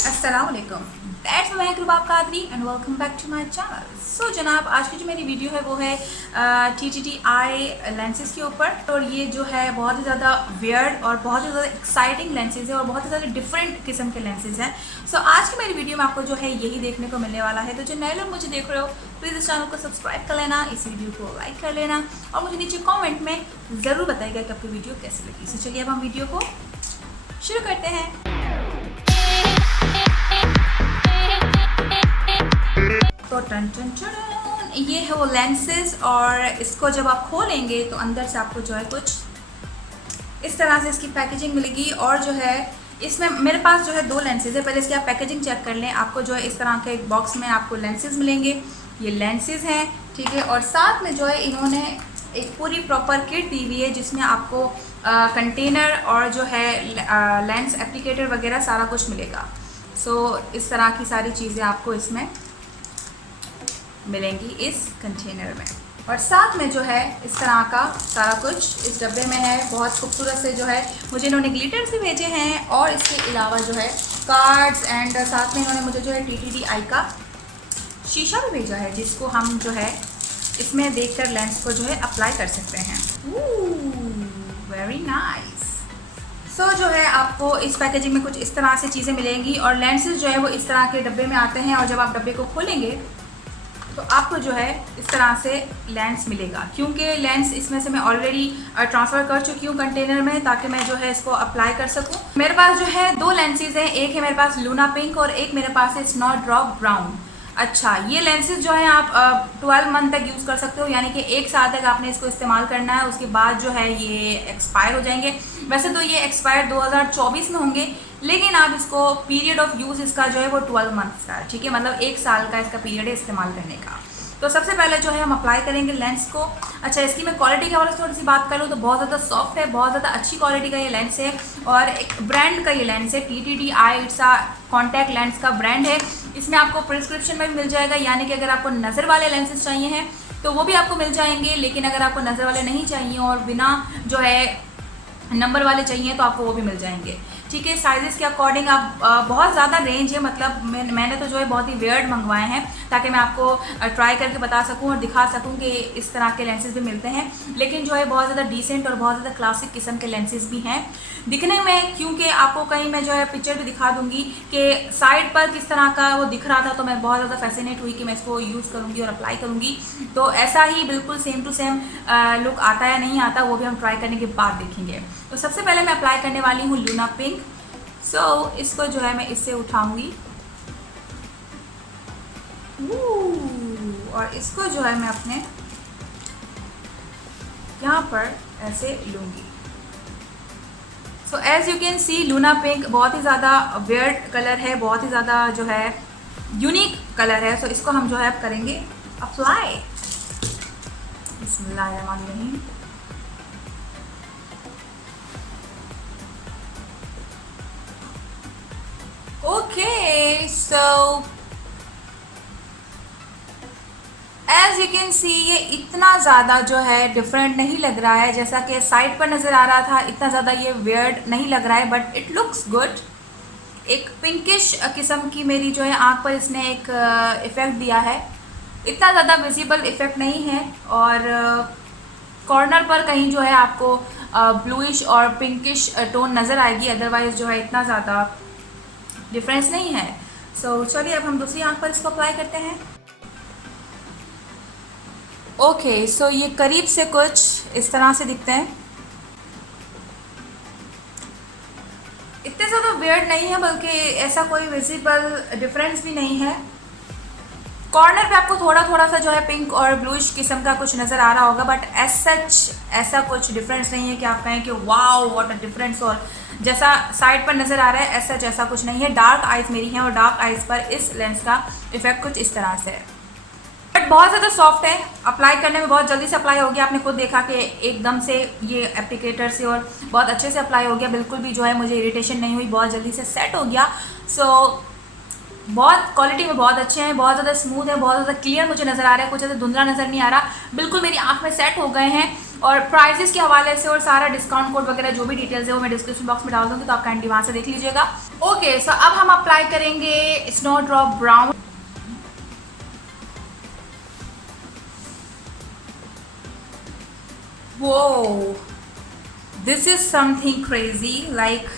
अस्सलामुअलैकुम, दैट्स मैं Rubab Qadri and welcome back to my channel. So जनाब, आज की जो मेरी वीडियो है वो है TTI लेंसेज के ऊपर। और ये जो है बहुत ही ज़्यादा वियर्ड और बहुत ही ज़्यादा एक्साइटिंग लेंसेज है और बहुत ही ज़्यादा डिफरेंट किस्म के लेंसेज हैं। सो आज की मेरी वीडियो में आपको जो है यही देखने को मिलने वाला है। तो जो नए लोग मुझे देख रहे हो, प्लीज़ इस चैनल को सब्सक्राइब कर लेना, इस वीडियो को लाइक कर लेना और मुझे नीचे कॉमेंट में ज़रूर बताइएगा कि आपकी वीडियो कैसी लगी। सो चलिए अब हम वीडियो को शुरू करते हैं। तो टन टन टन, ये है वो लेंसेज और इसको जब आप खोलेंगे तो अंदर से आपको जो है कुछ इस तरह से इसकी पैकेजिंग मिलेगी। और जो है इसमें मेरे पास जो है 2 लेंसेज है। पहले इसकी आप पैकेजिंग चेक कर लें। आपको जो है इस तरह के एक बॉक्स में आपको लेंसेज मिलेंगे, ये लेंसेज हैं, ठीक है। और साथ में जो है इन्होंने एक पूरी प्रॉपर किट दी हुई है जिसमें आपको कंटेनर और जो है लेंस एप्लीकेटर वगैरह सारा कुछ मिलेगा। सो इस तरह की सारी चीज़ें आपको इसमें मिलेंगी इस कंटेनर में। और साथ में जो है इस तरह का सारा कुछ इस डब्बे में है। बहुत खूबसूरत से जो है मुझे इन्होंने ग्लिटर्स भी भेजे हैं और इसके अलावा जो है कार्ड्स एंड साथ में इन्होंने मुझे जो है TTI का शीशा भी भेजा है जिसको हम जो है इसमें देखकर लेंस को जो है अप्लाई कर सकते हैं। Very nice. सो जो है आपको इस पैकेजिंग में कुछ इस तरह से चीज़ें मिलेंगी और लेंसेज जो है वो इस तरह के डब्बे में आते हैं। और जब आप डब्बे को खोलेंगे तो आपको जो है इस तरह से लेंस मिलेगा, क्योंकि लेंस इसमें से मैं ऑलरेडी ट्रांसफ़र कर चुकी हूँ कंटेनर में ताकि मैं जो है इसको अप्लाई कर सकूँ। मेरे पास जो है 2 लेंसेज हैं, एक है मेरे पास लूना पिंक और एक मेरे पास है स्नोड्रॉप ब्राउन। अच्छा, ये लेंसेज जो है आप 12 मंथ तक यूज़ कर सकते हो, यानी कि 1 साल तक आपने इसको इस्तेमाल करना है। उसके बाद जो है ये एक्सपायर हो जाएंगे। वैसे तो ये एक्सपायर 2024 में होंगे, लेकिन आप इसको पीरियड ऑफ यूज़ इसका जो है वो 12 मंथ्स का है, ठीक है। मतलब 1 साल का इसका पीरियड है इस्तेमाल करने का। तो सबसे पहले जो है हम अप्लाई करेंगे लेंस को। अच्छा, इसकी मैं क्वालिटी के हवाले से थोड़ी सी बात करूँ तो बहुत ज़्यादा सॉफ्ट है, बहुत ज़्यादा अच्छी क्वालिटी का ये लेंस है और एक ब्रांड का ये लेंस है। TTI it's a contact lens का ब्रांड है। इसमें आपको प्रिस्क्रिप्शन में भी मिल जाएगा, यानी कि अगर आपको नज़र वाले लेंसेज चाहिए हैं तो वो भी आपको मिल जाएंगे, लेकिन अगर आपको नज़र वाले नहीं चाहिए और बिना जो है नंबर वाले चाहिए तो आपको वो भी मिल जाएंगे, ठीक है। साइजेस के अकॉर्डिंग आप बहुत ज़्यादा रेंज है, मतलब मैंने तो जो है बहुत ही वियर्ड मंगवाए हैं ताकि मैं आपको ट्राई करके बता सकूं और दिखा सकूं कि इस तरह के लेंसेज भी मिलते हैं। लेकिन जो है बहुत ज़्यादा डिसेंट और बहुत ज़्यादा क्लासिक किस्म के लेंसेज भी हैं दिखने में, क्योंकि आपको कहीं मैं जो है पिक्चर भी दिखा दूंगी कि साइड पर किस तरह का वो दिख रहा था। तो मैं बहुत ज़्यादा फैसिनेट हुई कि मैं इसको यूज़ करूँगी और अप्लाई करूँगी। तो ऐसा ही बिल्कुल सेम टू सेम लुक आता है या नहीं आता वो भी हम ट्राई करने के बाद देखेंगे। तो सबसे पहले मैं अप्लाई करने वाली हूँ लूना पिंक। सो इसको जो है मैं इससे उठाऊंगी और इसको जो है मैं अपने यहाँ पर ऐसे लूँगी। So as you can see Luna pink बहुत ही ज़्यादा वियर्ड कलर है, बहुत ही ज़्यादा जो है यूनिक कलर है। सो इसको हम जो है अब करेंगे अप्लाई। बिस्मिल्लाहिर्रहमानिर्रहीम। Okay, so as you can see ये इतना ज़्यादा जो है डिफरेंट नहीं लग रहा है जैसा कि साइड पर नज़र आ रहा था। इतना ज़्यादा ये वियर्ड नहीं लग रहा है, बट इट लुक्स गुड। एक पिंकिश किस्म की मेरी जो है आँख पर इसने एक इफ़ेक्ट दिया है। इतना ज़्यादा विजिबल इफ़ेक्ट नहीं है और कॉर्नर पर कहीं जो है आपको ब्लूइश और पिंकिश टोन नज़र आएगी, अदरवाइज़ जो है इतना ज़्यादा डिफरेंस नहीं है। सो चलिए अब हम दूसरी आँख पर इसको अप्लाई करते हैं। ओके, सो ये करीब से कुछ इस तरह से दिखते हैं। इतने ज़्यादा वियर्ड नहीं है, बल्कि ऐसा कोई विजिबल डिफरेंस भी नहीं है। कॉर्नर पे आपको थोड़ा थोड़ा सा जो है पिंक और ब्लूइश किस्म का कुछ नज़र आ रहा होगा, बट एज सच ऐसा कुछ डिफरेंस नहीं है कि आप कहें कि वाओ व्हाट अ डिफरेंस। और जैसा साइड पर नज़र आ रहा है ऐसा जैसा कुछ नहीं है। डार्क आइज़ मेरी हैं और डार्क आइज़ पर इस लेंस का इफेक्ट कुछ इस तरह से है, बट बहुत ज़्यादा सॉफ्ट है। अप्लाई करने में बहुत जल्दी से अप्लाई हो गया। आपने खुद देखा कि एकदम से ये एप्लीकेटर से और बहुत अच्छे से अप्लाई हो गया। बिल्कुल भी जो है मुझे इरिटेशन नहीं हुई, बहुत जल्दी से सेट हो गया। सो बहुत क्वालिटी में बहुत अच्छे हैं, बहुत ज़्यादा स्मूथ है, बहुत ज़्यादा क्लियर मुझे नज़र आ रहा है, कुछ ऐसा धुंधला नज़र नहीं आ रहा, बिल्कुल मेरी आँख में सेट हो गए हैं। और प्राइजेस के हवाले से और सारा डिस्काउंट कोड वगैरह जो भी डिटेल्स है वो मैं डिस्क्रिप्शन बॉक्स में डाल दूँगी, तो आप कैंडी वहाँ से देख लीजिएगा। ओके, सो अब हम अप्लाई करेंगे स्नो ड्रॉप ब्राउन। वो this is something crazy like.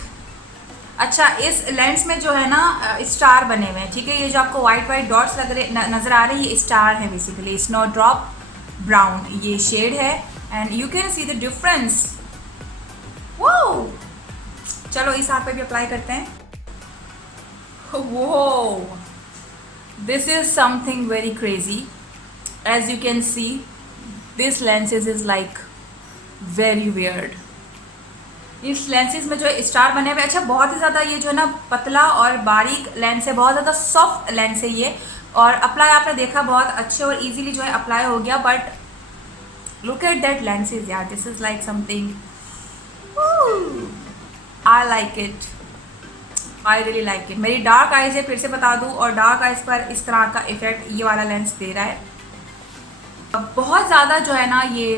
अच्छा, इस लेंस में जो है ना स्टार बने हुए हैं, ठीक है। ये जो आपको वाइट वाइट डॉट्स लग रहे नज़र आ रहे हैं, ये स्टार है बेसिकली। स्नो ड्रॉप ब्राउन ये शेड है and you can see the difference. वो चलो इस हाथ पे भी अप्लाई करते हैं। वो this is something very crazy. As you can see this lenses is like very weird. इस लेंसेज में जो है स्टार बने हुए। अच्छा, बहुत ही ज़्यादा ये जो है ना पतला और बारीक लेंस है, बहुत ज़्यादा सॉफ्ट लेंस है ये, और अप्लाई आपने देखा बहुत अच्छे और इजीली जो है अप्लाई हो गया। But look at that lenses यार, this is like something, I like it, I really like it. मेरी डार्क आइज़ है, फिर से बता दूँ, और डार्क आइज़ पर इस तरह का इफेक्ट ये वाला लेंस दे रहा है। बहुत ज़्यादा जो है ना ये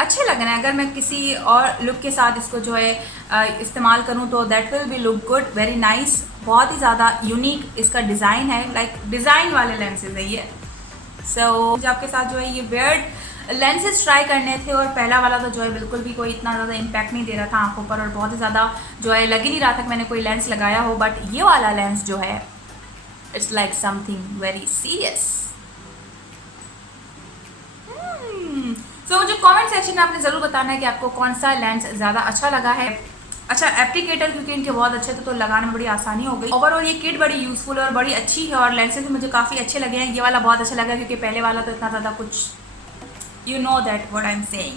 अच्छे लग रहे हैं। अगर मैं किसी और लुक के साथ इसको जो है इस्तेमाल करूं तो that will be look good, very nice. बहुत ही ज़्यादा यूनिक इसका डिज़ाइन है, लाइक डिज़ाइन वाले लेंसेज है ये। सो मुझे आपके साथ जो है ये वियर्ड लेंसेज ट्राई करने थे, और पहला वाला तो जो है बिल्कुल भी कोई इतना ज़्यादा इम्पैक्ट नहीं दे रहा था आंखों पर, और बहुत ही ज़्यादा जो है लग ही नहीं रहा था कि मैंने कोई लेंस लगाया हो। बट ये वाला लेंस जो है it's like something very serious. तो मुझे कमेंट सेक्शन में आपने ज़रूर बताना है कि आपको कौन सा लेंस ज़्यादा अच्छा लगा है। अच्छा, एप्लीकेटर क्योंकि इनके बहुत अच्छे थे तो लगाने में बड़ी आसानी हो गई। ओवरऑल ये किट बड़ी यूज़फुल है और बड़ी अच्छी है, और लेंसेज भी मुझे काफ़ी अच्छे लगे हैं। ये वाला बहुत अच्छा लगा क्योंकि पहले वाला तो इतना ज़्यादा कुछ, you know that what I am saying,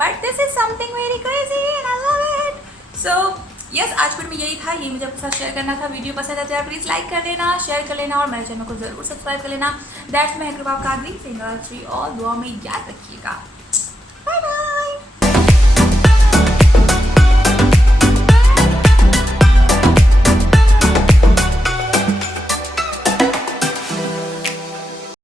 but this is something very crazy and I love it. So yes, आज फिर में यही था, ये मुझे आपके साथ शेयर करना था। वीडियो पसंद आते हैं प्लीज़ लाइक कर लेना, शेयर कर लेना, और मेरे चैनल को ज़रूर सब्सक्राइब कर लेना। दैट्स मैं कृपा कादरी, फिंगर 3 और दुआ में याद रखिएगा।